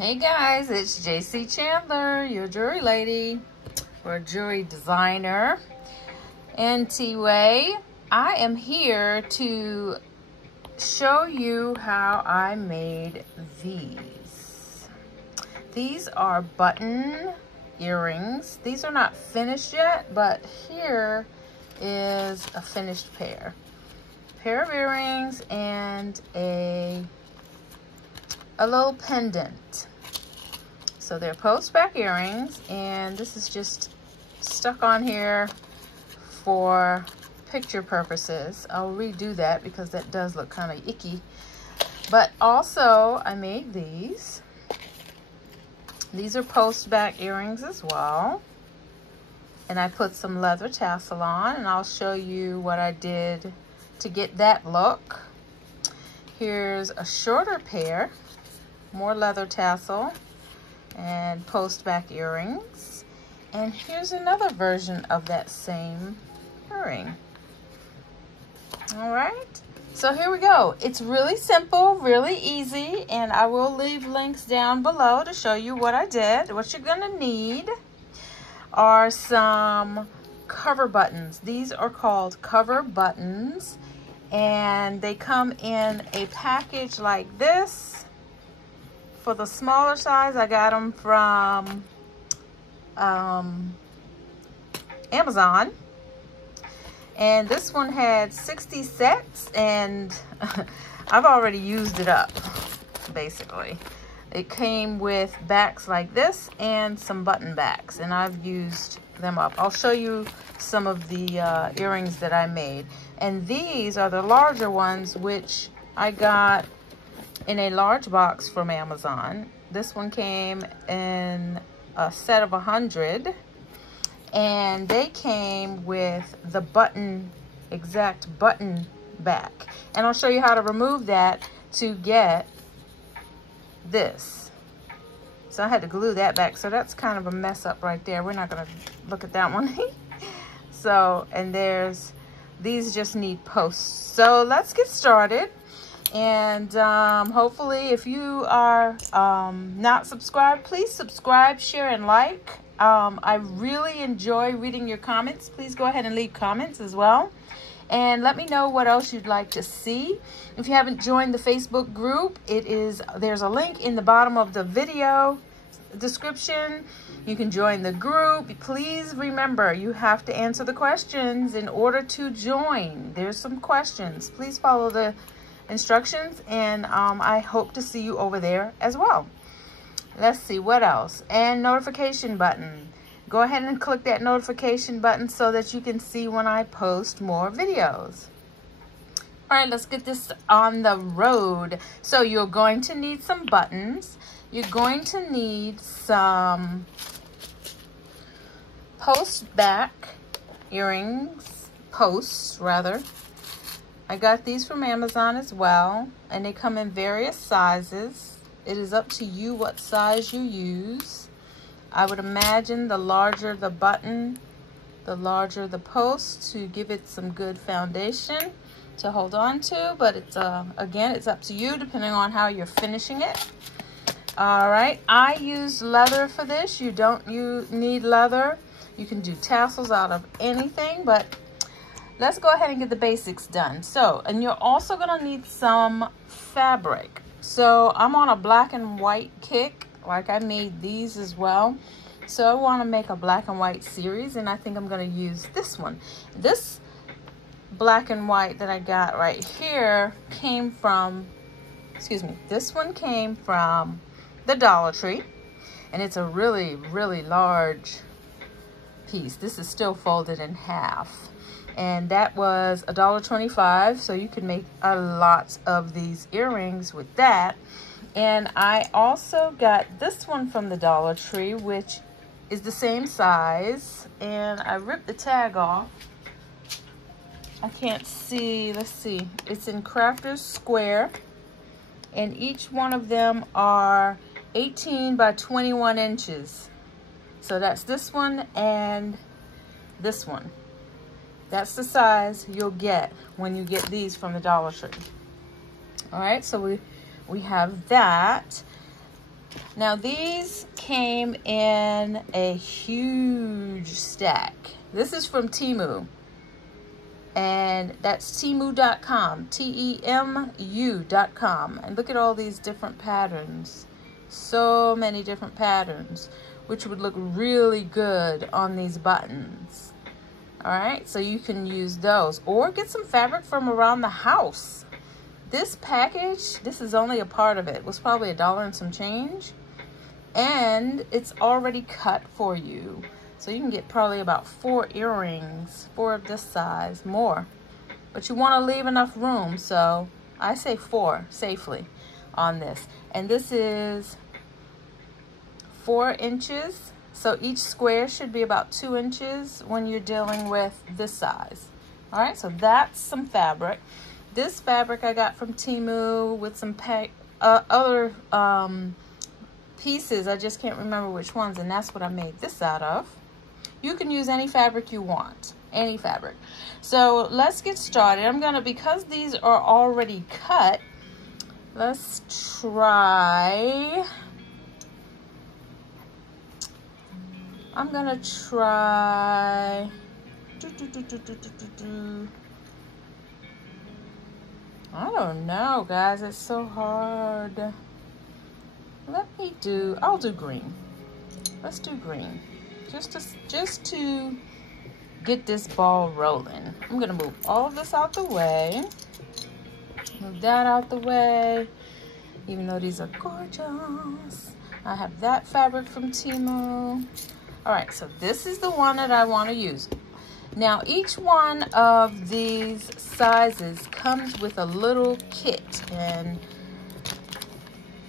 Hey guys, it's JayCee Chandler, your jewelry lady or jewelry designer. Anyway, I am here to show you how I made these. These are button earrings. These are not finished yet, but here is a finished pair of earrings and a little pendant. So they're post back earrings, and this is just stuck on here for picture purposes. I'll redo that because that does look kind of icky. But also I made these. These are post back earrings as well. And I put some leather tassel on, and I'll show you what I did to get that look. Here's a shorter pair, more leather tassel and post back earrings. And here's another version of that same earring. All right, so here we go. It's really simple, really easy, and I will leave links down below to show you what I did. What you're gonna need are some cover buttons. These are called cover buttons, and they come in a package like this. For the smaller size, I got them from Amazon. And this one had 60 sets, and I've already used it up, basically. It came with backs like this and some button backs, and I've used them up. I'll show you some of the earrings that I made. And these are the larger ones, which I got in a large box from Amazon. This one came in a set of 100, and they came with the exact button back. And I'll show you how to remove that to get this. So I had to glue that back, so that's kind of a mess up right there. We're not gonna look at that one. So, and these just need posts. So let's get started. And hopefully, if you are not subscribed, please subscribe, share, and like. I really enjoy reading your comments. Please go ahead and leave comments as well. And let me know what else you'd like to see. If you haven't joined the Facebook group, there's a link in the bottom of the video description. You can join the group. Please remember, you have to answer the questions in order to join. There's some questions. Please follow the instructions, and I hope to see you over there as well. Let's see what else. And notification button. Go ahead and click that notification button so that you can see when I post more videos. All right, let's get this on the road. So you're going to need some buttons. You're going to need some post back earrings, posts rather. I got these from Amazon as well, and they come in various sizes. It is up to you what size you use. I would imagine the larger the button, the larger the post, to give it some good foundation to hold on to. But it's again, it's up to you depending on how you're finishing it. All right, I used leather for this. You need leather. You can do tassels out of anything, but let's go ahead and get the basics done. So, and you're also gonna need some fabric. So I'm on a black and white kick, like I made these as well. So I wanna make a black and white series, and I think I'm gonna use this one. This black and white that I got right here came from, this one came from the Dollar Tree, and it's a really, really large piece. This is still folded in half. And that was $1.25, so you can make a lot of these earrings with that. And I also got this one from the Dollar Tree, which is the same size, and I ripped the tag off. I can't see, let's see. It's in Crafter's Square, and each one of them are 18 by 21 inches. So that's this one and this one. That's the size you'll get when you get these from the Dollar Tree. All right, so we have that. Now these came in a huge stack. This is from Temu. And that's Temu.com, Temu.com. And look at all these different patterns. So many different patterns, which would look really good on these buttons. All right, so you can use those or get some fabric from around the house. This package, this is only a part of it, was probably $1 and some change. And it's already cut for you. So you can get probably about 4 earrings, 4 of this size, more. But you want to leave enough room, so I say 4 safely on this. And this is 4 inches. So each square should be about 2 inches when you're dealing with this size. All right, so that's some fabric. This fabric I got from Temu with some other pieces. I just can't remember which ones, and that's what I made this out of. You can use any fabric you want, any fabric. So let's get started. I'm gonna, because these are already cut, let's try, I'm gonna try, I don't know, guys, it's so hard. I'll do green. Let's do green. Just to get this ball rolling. I'm gonna move all of this out the way. Move that out the way. Even though these are gorgeous. I have that fabric from Temu. All right, so this is the one that I want to use. Now, each one of these sizes comes with a little kit, and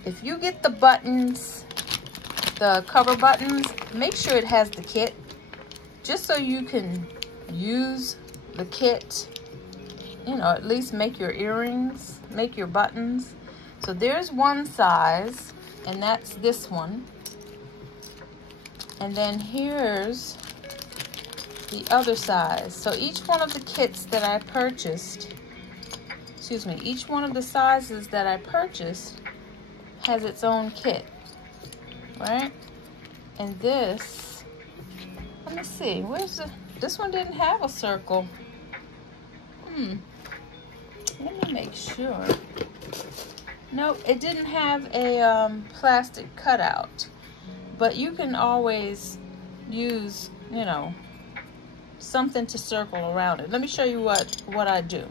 if you get the buttons, the cover buttons, make sure it has the kit, just so you can use the kit, you know, at least make your earrings, make your buttons. So there's one size, and that's this one. And then here's the other size. So each one of the kits that I purchased, excuse me, each one of the sizes that I purchased has its own kit, right? And this, let me see, where's this one didn't have a circle. Let me make sure. Nope, it didn't have a plastic cutout, but you can always use, you know, something to circle around it. Let me show you what I do.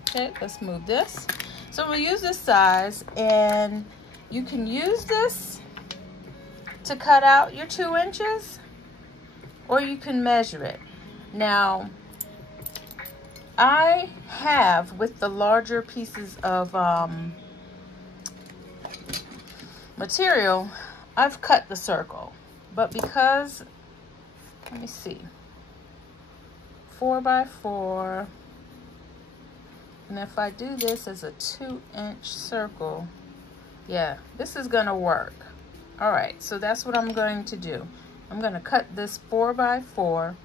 Okay, let's move this. So we'll use this size, and you can use this to cut out your 2 inches, or you can measure it. Now, I have, with the larger pieces of material, I've cut the circle, but because, let me see, 4 by 4, and if I do this as a 2-inch circle, yeah, this is gonna work. All right, so that's what I'm going to do. I'm gonna cut this 4 by 4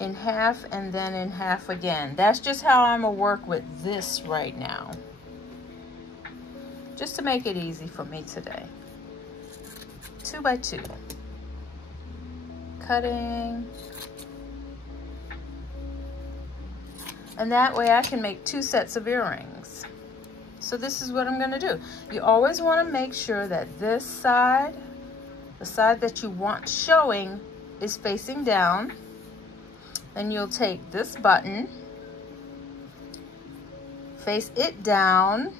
in half, and then in half again. That's just how I'm gonna work with this right now, just to make it easy for me today. 2 by 2. Cutting. And that way I can make 2 sets of earrings. So this is what I'm gonna do. You always wanna make sure that this side, the side that you want showing, is facing down. Then you'll take this button, face it down,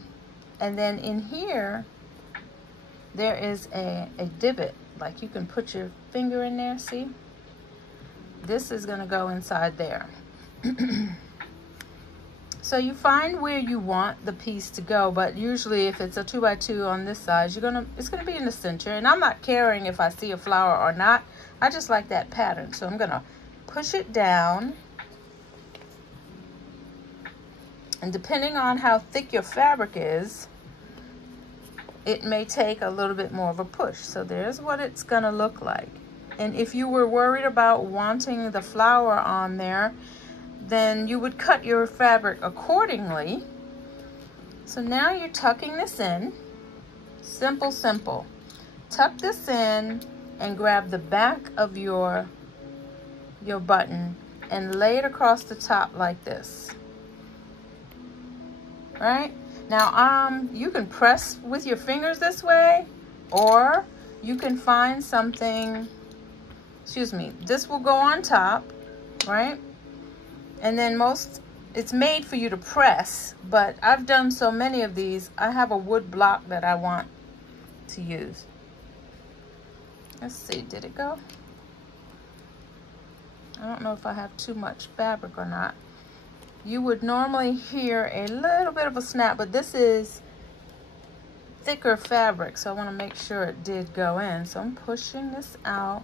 and then in here, there is a divot. Like you can put your finger in there, see? This is gonna go inside there. So you find where you want the piece to go, but usually if it's a 2 by 2 on this side, it's gonna be in the center. And I'm not caring if I see a flower or not. I just like that pattern. So I'm gonna push it down. And depending on how thick your fabric is, it may take a little bit more of a push. So there's what it's gonna look like. And if you were worried about wanting the flower on there, then you would cut your fabric accordingly. So now you're tucking this in, Simple, simple. Tuck this in and grab the back of your button and lay it across the top like this. Right? Now, you can press with your fingers this way, or you can find something, excuse me, this will go on top, right? And then it's made for you to press, but I've done so many of these, I have a wood block that I want to use. Let's see, did it go? I don't know if I have too much fabric or not. You would normally hear a little bit of a snap, but this is thicker fabric, so I want to make sure it did go in. So I'm pushing this out.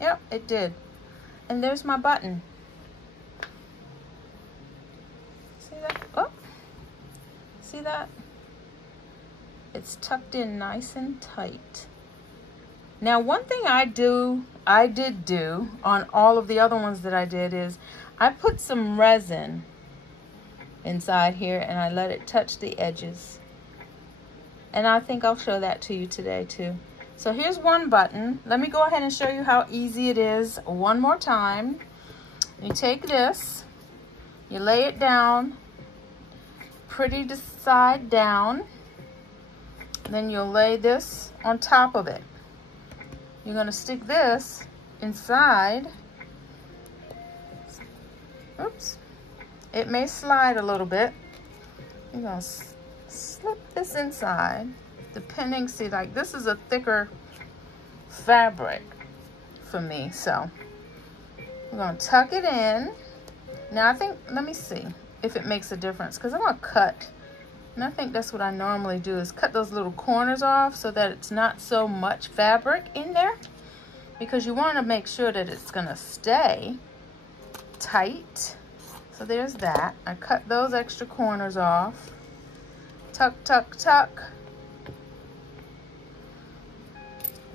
Yep, it did. And there's my button. See that? Oh, see that? It's tucked in nice and tight. Now, one thing I did do on all of the other ones that I did is I put some resin inside here and I let it touch the edges. And I think I'll show that to you today too. So here's one button. Let me go ahead and show you how easy it is one more time. You take this, you lay it down, pretty side down. Then you'll lay this on top of it. You're going to stick this inside. Oops. It may slide a little bit. You're going to slip this inside. Depending, see, like this is a thicker fabric for me. So we're going to tuck it in. Now I think, let me see if it makes a difference, because I'm going to cut. And I think that's what I normally do, is cut those little corners off so that it's not so much fabric in there, because you want to make sure that it's going to stay tight. So there's that. I cut those extra corners off. Tuck, tuck, tuck.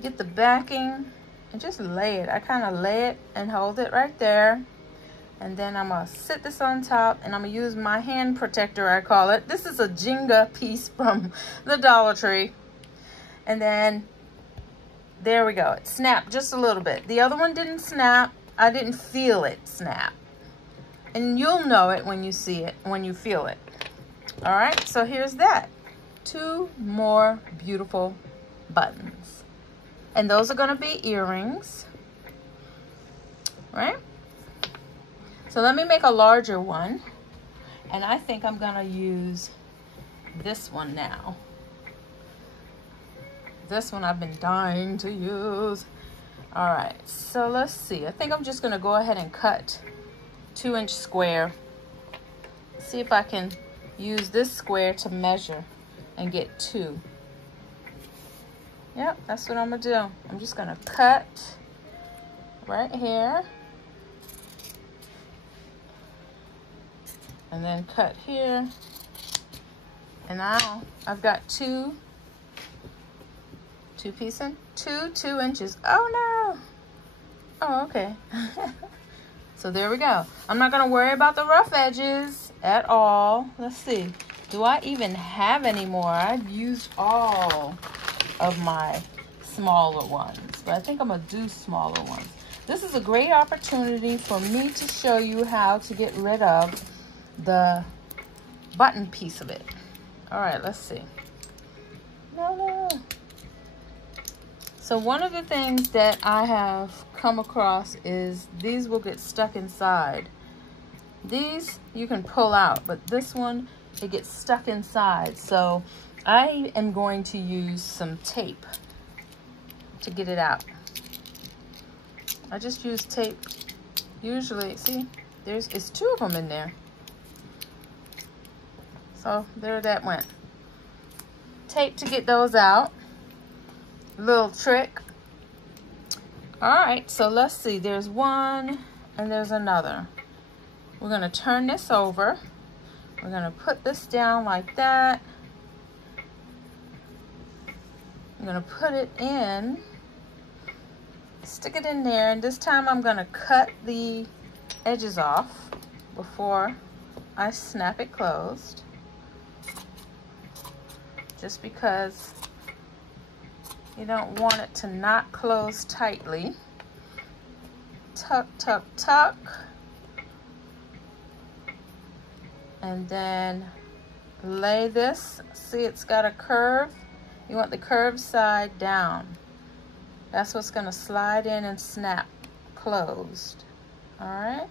Get the backing and just lay it. I kind of lay it and hold it right there. And then I'm going to sit this on top, and I'm going to use my hand protector, I call it. This is a Jenga piece from the Dollar Tree. And then, there we go. It snapped just a little bit. The other one didn't snap. I didn't feel it snap. And you'll know it when you see it, when you feel it. All right, so here's that. 2 more beautiful buttons. And those are going to be earrings. Right? So let me make a larger one, and I think I'm gonna use this one now. This one I've been dying to use. All right, so let's see. I think I'm just gonna go ahead and cut 2-inch square. See if I can use this square to measure and get 2. Yep, that's what I'm gonna do. I'm just gonna cut right here. And then cut here. And now I've got 2 pieces, 2 inches. Oh no. Oh, okay. So there we go. I'm not gonna worry about the rough edges at all. Let's see. Do I even have any more? I've used all of my smaller ones, but I think I'm gonna do smaller ones. This is a great opportunity for me to show you how to get rid of the button piece of it. All right, let's see. No. So one of the things that I have come across is these will get stuck inside. These you can pull out, but this one, it gets stuck inside. So I am going to use some tape to get it out. I just use tape. Usually, see, it's 2 of them in there. So there that went. Tape to get those out. Little trick. All right, so let's see. There's one and there's another. We're gonna turn this over. We're gonna put this down like that. I'm gonna put it in, stick it in there, and this time I'm gonna cut the edges off before I snap it closed. Just because You don't want it to not close tightly. Tuck, tuck, tuck. And then lay this. See, it's got a curve. You want the curved side down. That's what's going to slide in and snap closed. All right.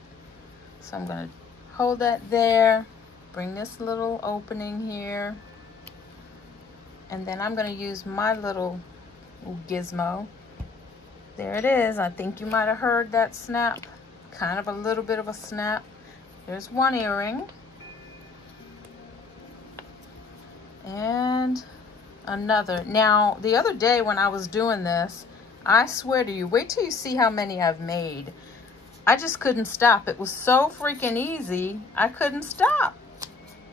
So I'm going to hold that there. Bring this little opening here. And then I'm going to use my little gizmo. There it is. I think you might have heard that snap. Kind of a little bit of a snap. There's one earring. And another. Now, the other day when I was doing this, I swear to you, wait till you see how many I've made. I just couldn't stop. It was so freaking easy. I couldn't stop.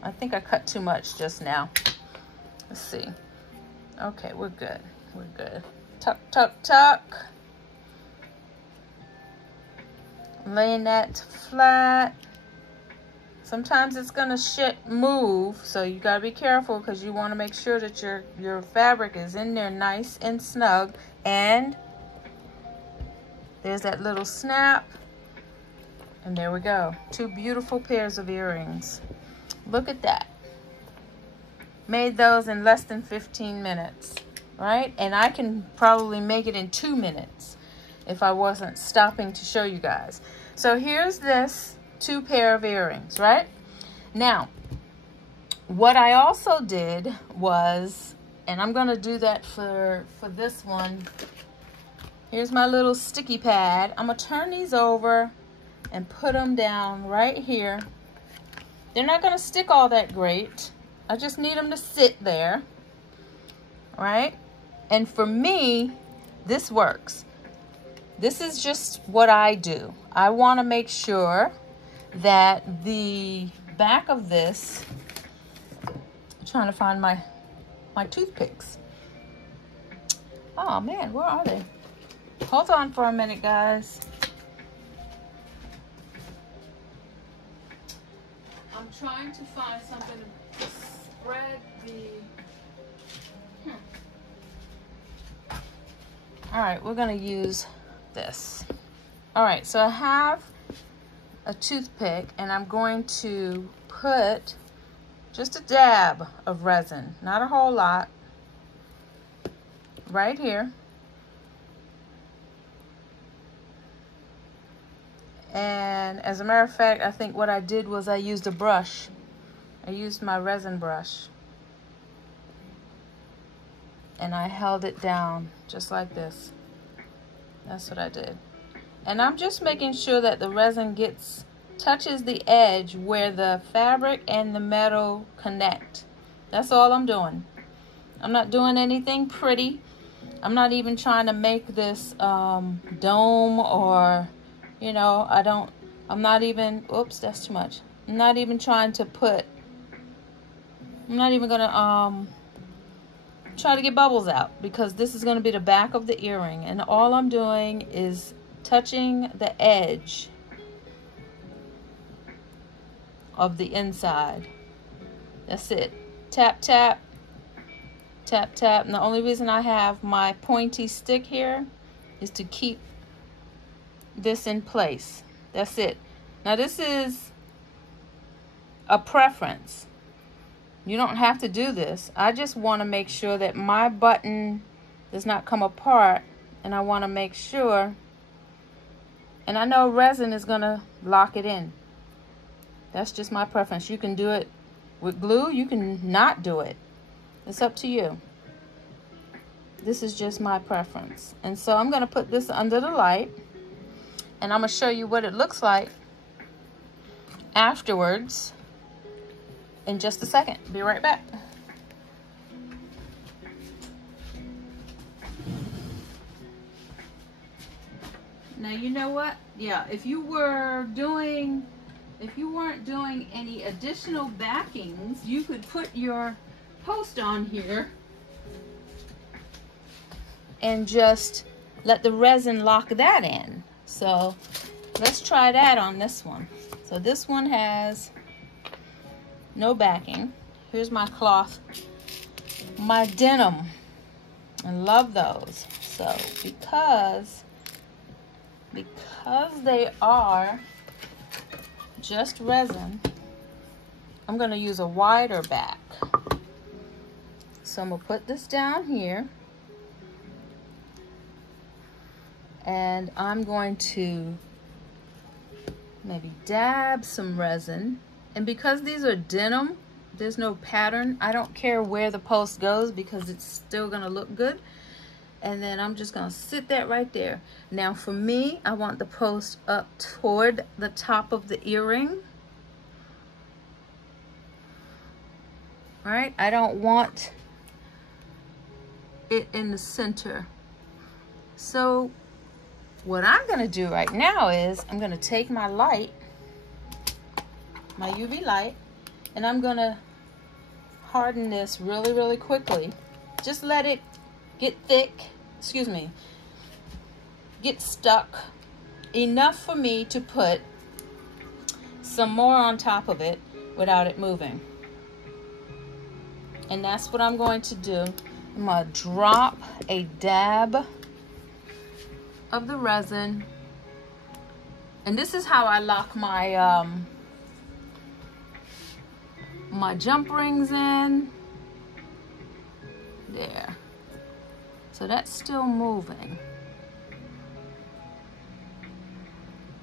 I think I cut too much just now. Let's see. Okay, we're good. We're good. Tuck, tuck, tuck. Laying that flat. Sometimes it's gonna move, so you gotta be careful because you want to make sure that your fabric is in there nice and snug. And there's that little snap. And there we go. Two beautiful pairs of earrings. Look at that. Made those in less than 15 minutes, right? And I can probably make it in 2 minutes if I wasn't stopping to show you guys. So here's this 2 pair of earrings, right? Now, what I also did was, and I'm gonna do that for this one. Here's my little sticky pad. I'm gonna turn these over and put them down right here. They're not gonna stick all that great. I just need them to sit there, right? And for me, this works. This is just what I do. I want to make sure that the back of this, I'm trying to find my toothpicks. Oh man, where are they? Hold on for a minute, guys. I'm trying to find something to spread the... All right, we're gonna use this. All right, so I have a toothpick and I'm going to put just a dab of resin, not a whole lot, right here. And as a matter of fact, I think what I did was I used a brush. I used my resin brush. And I held it down just like this. That's what I did. And I'm just making sure that the resin touches the edge where the fabric and the metal connect. That's all I'm doing. I'm not doing anything pretty. I'm not even trying to make this dome or, you know, I'm not even, oops, that's too much. I'm not even trying to I'm not even gonna try to get bubbles out, because this is going to be the back of the earring, and all I'm doing is touching the edge of the inside. That's it. Tap, tap, tap, tap. And the only reason I have my pointy stick here is to keep this in place. That's it. Now this is a preference. You don't have to do this. I just want to make sure that my button does not come apart, and I want to make sure, and I know resin is going to lock it in. That's just my preference. You can do it with glue. You can not do it. It's up to you. This is just my preference. And so I'm going to put this under the light, and I'm going to show you what it looks like afterwards in just a second. Be right back. Now, you know what? Yeah, if you weren't doing any additional backings, you could put your post on here and just let the resin lock that in. So let's try that on this one. So this one has no backing. Here's my cloth, my denim. I love those. So because they are just resin, I'm going to use a wider back. So I'm going to put this down here. And I'm going to maybe dab some resin. And because these are denim, there's no pattern. I don't care where the post goes because it's still gonna look good. And then I'm just gonna sit that right there. Now for me, I want the post up toward the top of the earring. All right, I don't want it in the center. So what I'm gonna do right now is I'm gonna take my light, my UV light, and I'm gonna harden this really, really quickly. Just let it get thick, excuse me, get stuck enough for me to put some more on top of it without it moving. And that's what I'm going to do. I'm gonna drop a dab of the resin, and this is how I lock my my jump rings in there. So that's still moving.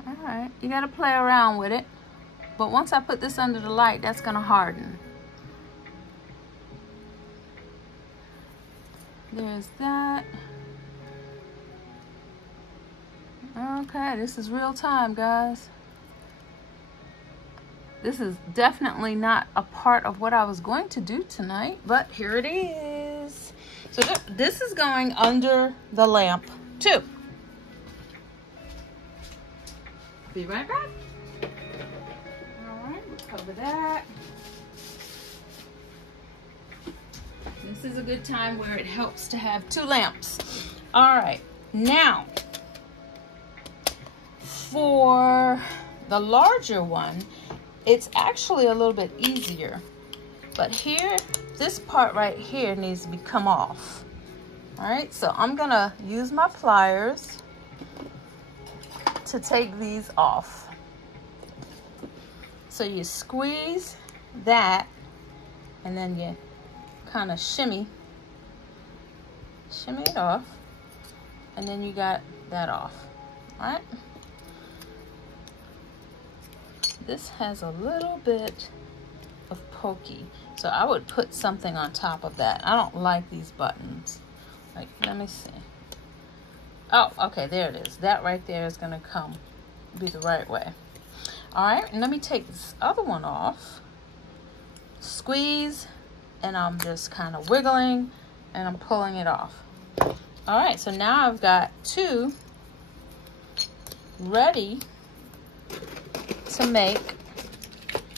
All right, you got to play around with it, but once I put this under the light, that's gonna harden. There's that. Okay, this is real time, guys. This is definitely not a part of what I was going to do tonight, but here it is. So this is going under the lamp too. Be right back. All right, we'll cover that. This is a good time where it helps to have two lamps. All right, now, for the larger one, it's actually a little bit easier. But here, this part right here needs to come off. All right, so I'm gonna use my pliers to take these off. So you squeeze that, and then you kind of shimmy it off, and then you got that off. All right. This has a little bit of pokey, so I would put something on top of that. I don't like these buttons. Like, let me see. Oh, okay, there it is. That right there is gonna be the right way. All right, and let me take this other one off. Squeeze, and I'm just kind of wiggling, and I'm pulling it off. All right, so now I've got two ready to make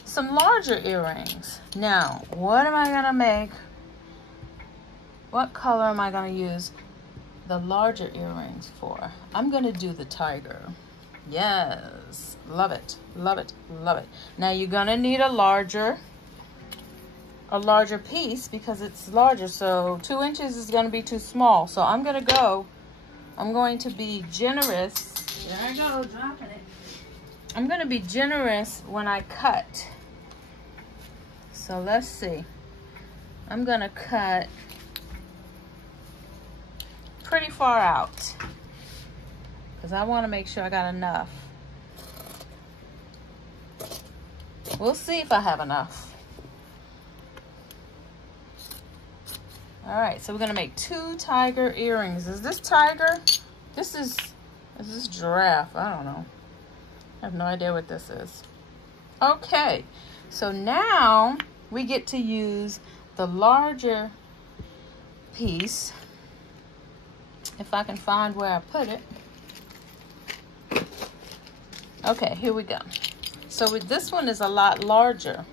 some larger earrings. Now, what am I gonna make? What color am I gonna use the larger earrings for? I'm gonna do the tiger. Yes, love it, love it, love it. Now you're gonna need a larger piece because it's larger, so 2 inches is gonna be too small. So I'm going to be generous. There I go, dropping it. I'm going to be generous when I cut. So let's see. I'm going to cut pretty far out because I want to make sure I got enough. We'll see if I have enough. All right, so we're gonna make two tiger earrings. Is this tiger? Is this giraffe? I don't know. I have no idea what this is. Okay, so now we get to use the larger piece. If I can find where I put it. Okay, here we go. So this one is a lot larger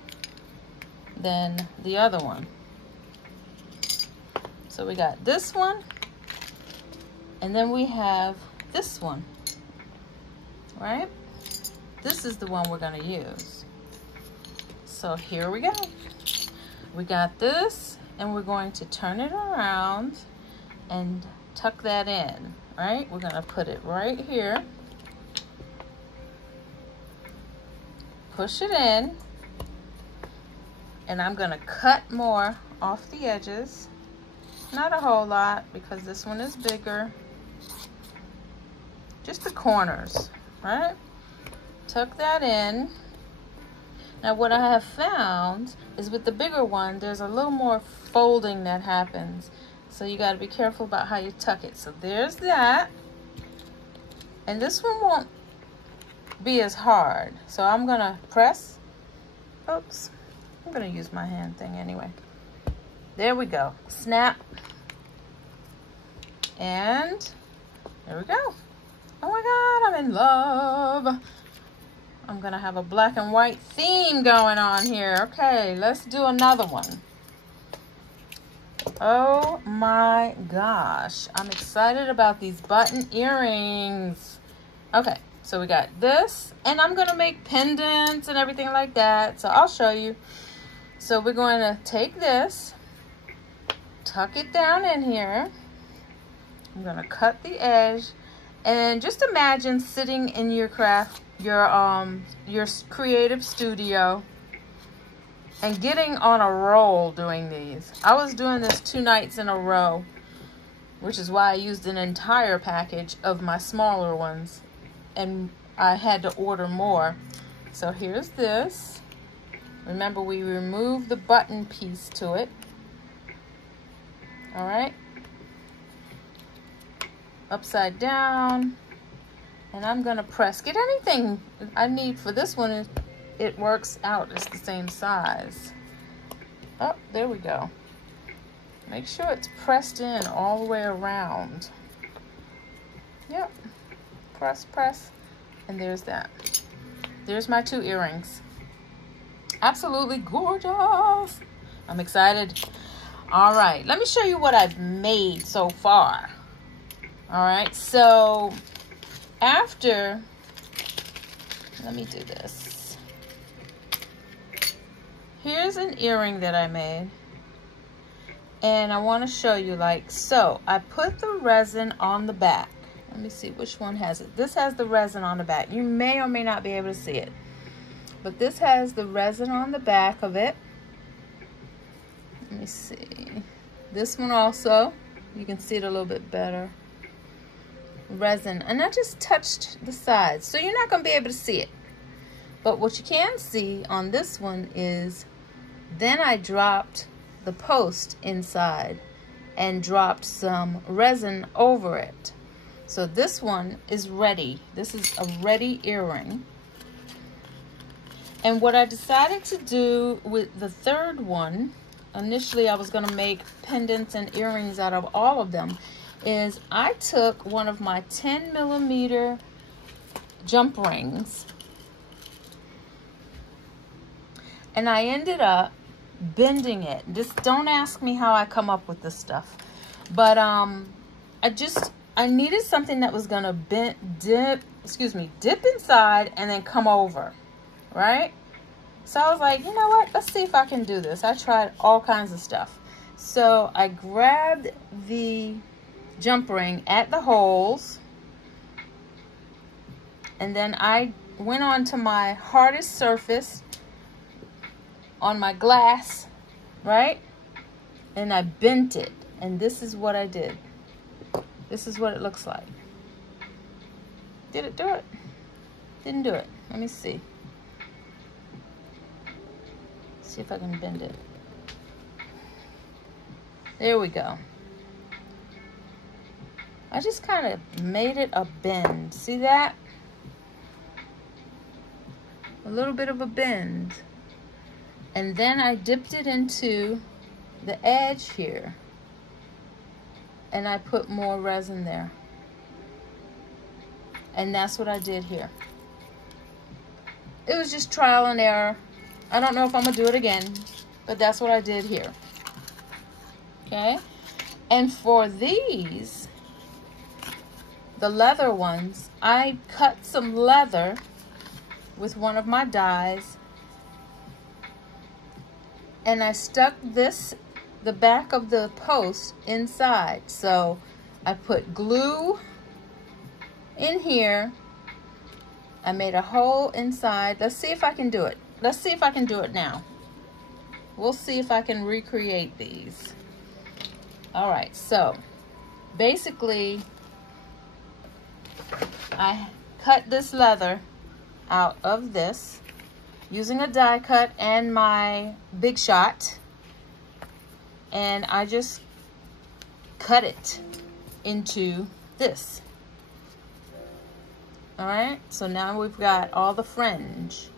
than the other one. So we got this one, and then we have this one, right? This is the one we're gonna use. So here we go. We got this, and we're going to turn it around and tuck that in, right? We're gonna put it right here. Push it in. And I'm gonna cut more off the edges. Not a whole lot because this one is bigger. Just the corners, right? Tuck that in. Now what I have found is with the bigger one, there's a little more folding that happens. So you gotta be careful about how you tuck it. So there's that. And this one won't be as hard. So I'm gonna press. Oops. I'm gonna use my hand thing anyway. There we go. Snap. And there we go. Oh my God, I'm in love. I'm gonna have a black and white theme going on here. Okay, let's do another one. Oh my gosh, I'm excited about these button earrings. Okay, so we got this, and I'm gonna make pendants and everything like that, so I'll show you. So we're going to take this, tuck it down in here. I'm gonna cut the edge, and just imagine sitting in your your creative studio and getting on a roll doing these. I was doing this 2 nights in a row, which is why I used an entire package of my smaller ones, and I had to order more. So here's this. Remember, we removed the button piece to it. All right. Upside down. And I'm gonna press. Get anything I need for this one. It works out. It's the same size. Oh, there we go. Make sure it's pressed in all the way around. Yep. Press, press. And there's that. There's my 2 earrings. Absolutely gorgeous. I'm excited. All right, let me show you what I've made so far. All right, so after, let me do this. Here's an earring that I made. And I want to show you, like, so I put the resin on the back. Let me see which one has it. This has the resin on the back. You may or may not be able to see it. But this has the resin on the back of it. Let me see. This one also, you can see it a little bit better. Resin, and I just touched the sides, so you're not going to be able to see it. But what you can see on this one is, then I dropped the post inside and dropped some resin over it. So this one is ready. This is a ready earring. And what I decided to do with the third one, initially I was going to make pendants and earrings out of all of them, is I took one of my 10mm jump rings and I ended up bending it. Just don't ask me how I come up with this stuff. But I needed something that was going to dip inside and then come over. Right? So I was like, you know what? Let's see if I can do this. I tried all kinds of stuff. So I grabbed the jump ring at the holes. And then I went on to my hardest surface on my glass, right? And I bent it. And this is what I did. This is what it looks like. Did it do it? Didn't do it. Let me see. See if I can bend it. There we go. I just kind of made it a bend. See that? A little bit of a bend. And then I dipped it into the edge here. And I put more resin there. And that's what I did here. It was just trial and error. I don't know if I'm going to do it again, but that's what I did here. Okay? And for these, the leather ones, I cut some leather with one of my dies, and I stuck this the back of the post inside. So I put glue in here. I made a hole inside. Let's see if I can do it. Let's see if I can do it now. We'll see if I can recreate these. All right, so basically I cut this leather out of this using a die cut and my Big Shot, and I just cut it into this. All right, so now we've got all the fringe.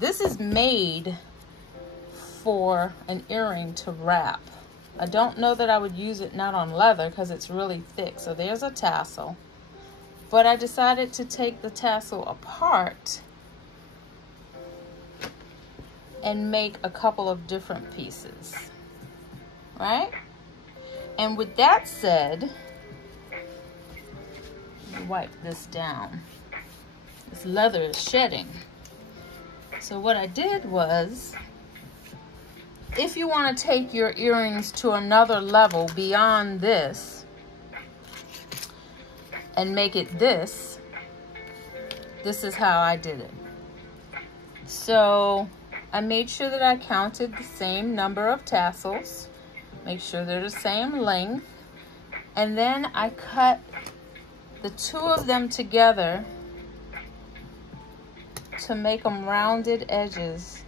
This is made for an earring to wrap. I don't know that I would use it not on leather because it's really thick. So there's a tassel, but I decided to take the tassel apart and make a couple of different pieces, right? And with that said, wipe this down. This leather is shedding. So what I did was, if you want to take your earrings to another level beyond this and make it this is how I did it. So I made sure that I counted the same number of tassels, make sure they're the same length, and then I cut the two of them together to make them rounded edges.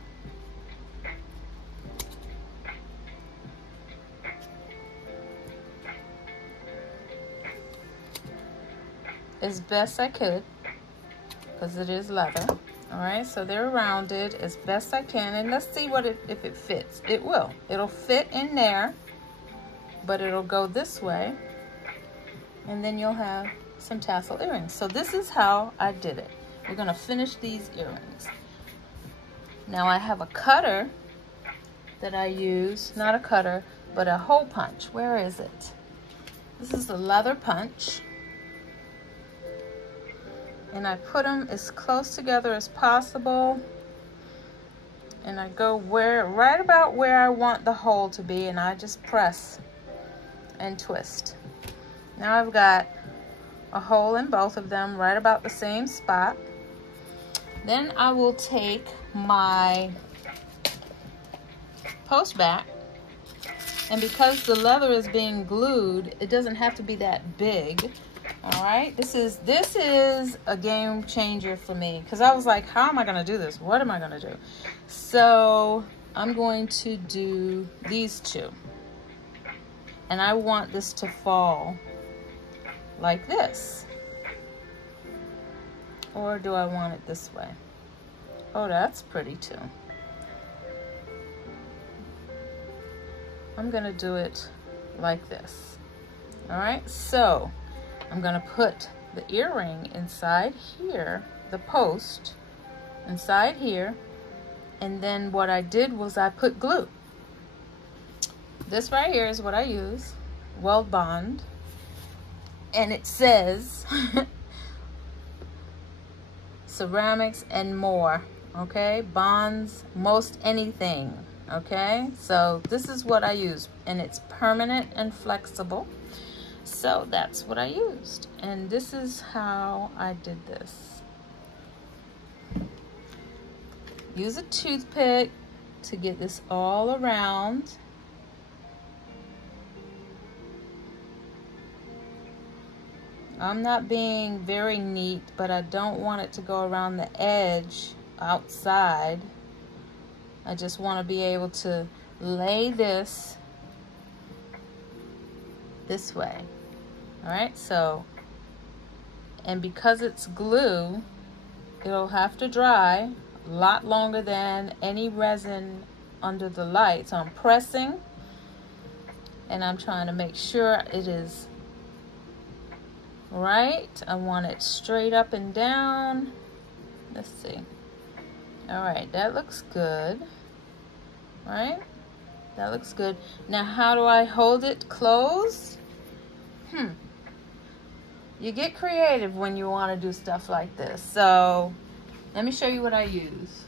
As best I could, because it is leather. All right, so they're rounded as best I can, and let's see what if it fits. It will. It'll fit in there, but it'll go this way, and then you'll have some tassel earrings. So this is how I did it. We're gonna finish these earrings. Now I have a cutter that I use, not a cutter, but a hole punch. Where is it? This is the leather punch. And I put them as close together as possible. And I go right about where I want the hole to be, and I just press and twist. Now I've got a hole in both of them, right about the same spot. Then I will take my post back, and because the leather is being glued, it doesn't have to be that big. All right, this is a game changer for me, because I was like, how am I gonna do this? What am I gonna do? So I'm going to do these two, and I want this to fall like this. Or do I want it this way? Oh, that's pretty too. I'm gonna do it like this. All right, so I'm gonna put the earring inside here, the post inside here, and then what I did was I put glue. This right here is what I use, Weld Bond, and it says ceramics and more, okay? Bonds most anything, okay? So this is what I use, and it's permanent and flexible. So that's what I used, and this is how I did this. Use a toothpick to get this all around. I'm not being very neat, but I don't want it to go around the edge outside. I just want to be able to lay this way. All right, so, and because it's glue, it'll have to dry a lot longer than any resin under the light. So I'm pressing, and I'm trying to make sure it is right. I want it straight up and down. Let's see. All right, that looks good, right? That looks good. Now, how do I hold it closed? You get creative when you want to do stuff like this. So let me show you what I use.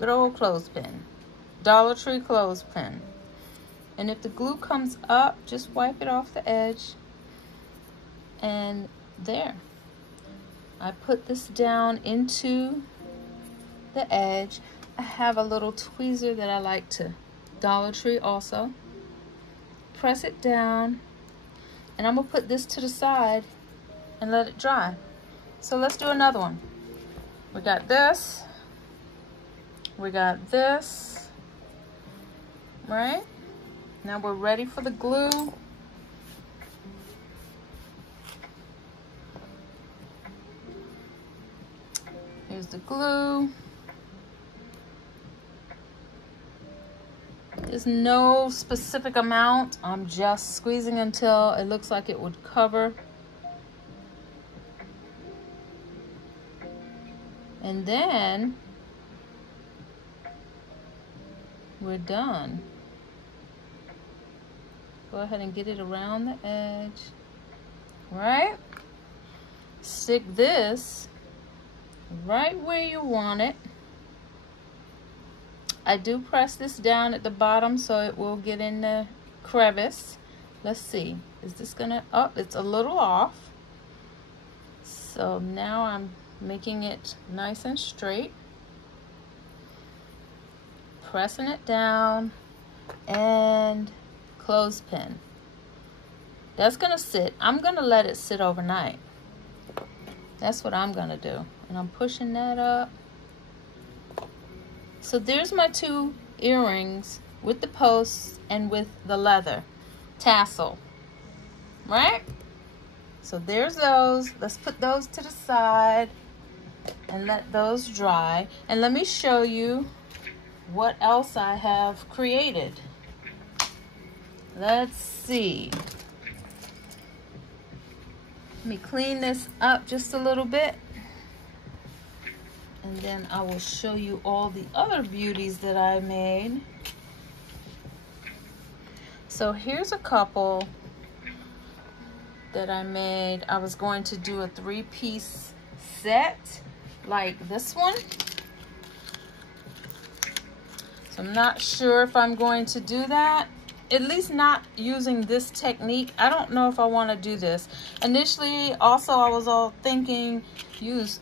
Good old clothespin. Dollar Tree clothespin. And if the glue comes up, just wipe it off the edge. And there. I put this down into the edge. I have a little tweezer that I like to Dollar Tree also. Press it down. And I'm going to put this to the side and let it dry. So let's do another one. We got this. We got this. Right? Now we're ready for the glue. Here's the glue. There's no specific amount. I'm just squeezing until it looks like it would cover. And then we're done. Go ahead and get it around the edge. Right? Stick this right where you want it. I do press this down at the bottom so it will get in the crevice. Let's see. Is this gonna, oh, it's a little off. So now I'm making it nice and straight. Pressing it down and clothespin. That's gonna sit. I'm gonna let it sit overnight. That's what I'm gonna do. And I'm pushing that up. So there's my two earrings with the posts and with the leather tassel, right? So there's those. Let's put those to the side and let those dry. And let me show you what else I have created. Let's see. Let me clean this up just a little bit. And then I will show you all the other beauties that I made. So here's a couple that I made. I was going to do a 3-piece set like this one. So I'm not sure if I'm going to do that. At least not using this technique. I don't know if I want to do this. Initially, also I was all thinking use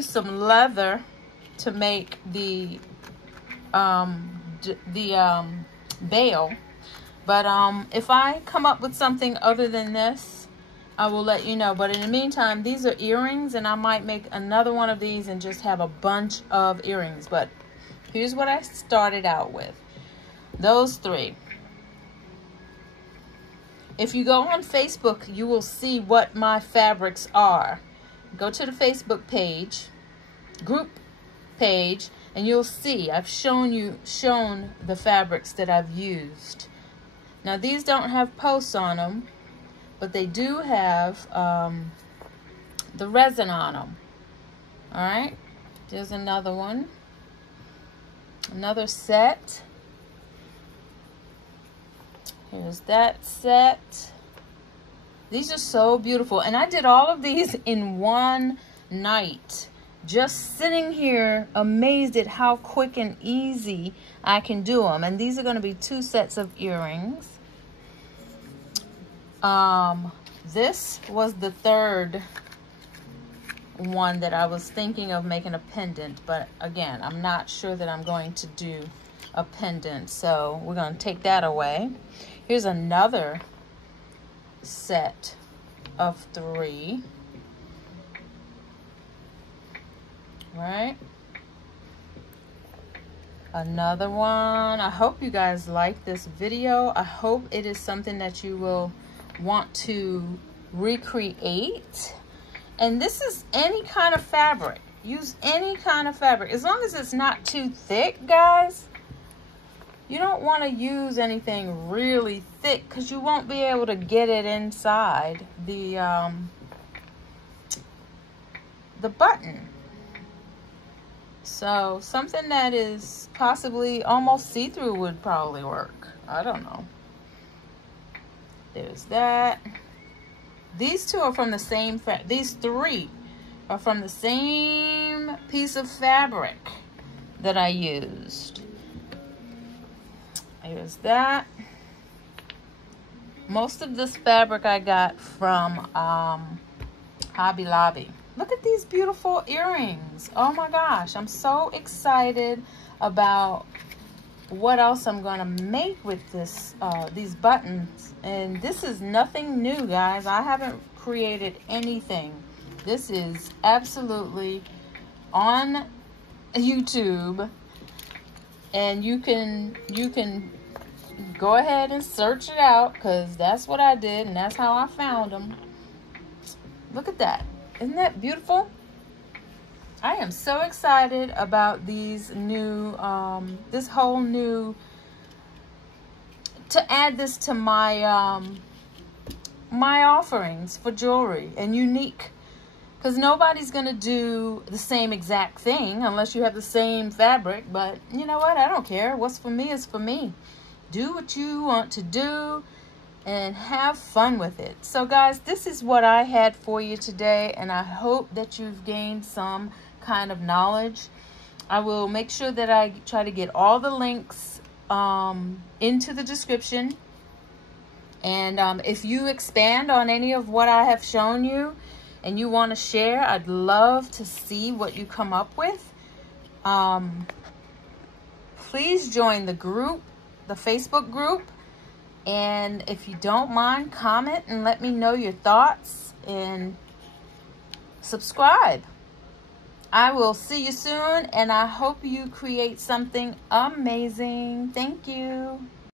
some leather to make the bail, but if I come up with something other than this, I will let you know. But in the meantime, these are earrings, and I might make another one of these and just have a bunch of earrings. But here's what I started out with. Those 3. If you go on Facebook, you will see what my fabrics are. Go to the Facebook page, group page, and you'll see I've shown the fabrics that I've used. Now these don't have posts on them, but they do have the resin on them. All right, there's another one, another set. Here's that set. These are so beautiful. And I did all of these in one night. Just sitting here amazed at how quick and easy I can do them. And these are going to be 2 sets of earrings. This was the 3rd one that I was thinking of making a pendant. But again, I'm not sure that I'm going to do a pendant. So we're going to take that away. Here's another set of 3. Right? Another one. I hope you guys like this video. I hope it is something that you will want to recreate. And this is any kind of fabric. Use any kind of fabric. As long as it's not too thick, guys. You don't want to use anything really thick because you won't be able to get it inside the button. So something that is possibly almost see-through would probably work. I don't know. There's that. These 2 are from the same these 3 are from the same piece of fabric. that I used. Here's that. Most of this fabric I got from Hobby Lobby. Look at these beautiful earrings. Oh my gosh, I'm so excited about what else I'm gonna make with this, these buttons. And this is nothing new, guys. I haven't created anything. This is absolutely on YouTube, and you can go ahead and search it out, because that's what I did and that's how I found them. Look at that. Isn't that beautiful? I am so excited about these new, this whole new, to add this to my, my offerings for jewelry and unique. Because nobody's going to do the same exact thing unless you have the same fabric. But you know what? I don't care. What's for me is for me. Do what you want to do and have fun with it. So guys, this is what I had for you today, and I hope that you've gained some kind of knowledge. I will make sure that I try to get all the links into the description. And if you expand on any of what I have shown you and you want to share, I'd love to see what you come up with. Please join the group, the Facebook group. And if you don't mind, comment and let me know your thoughts, and subscribe. I will see you soon, and I hope you create something amazing. Thank you.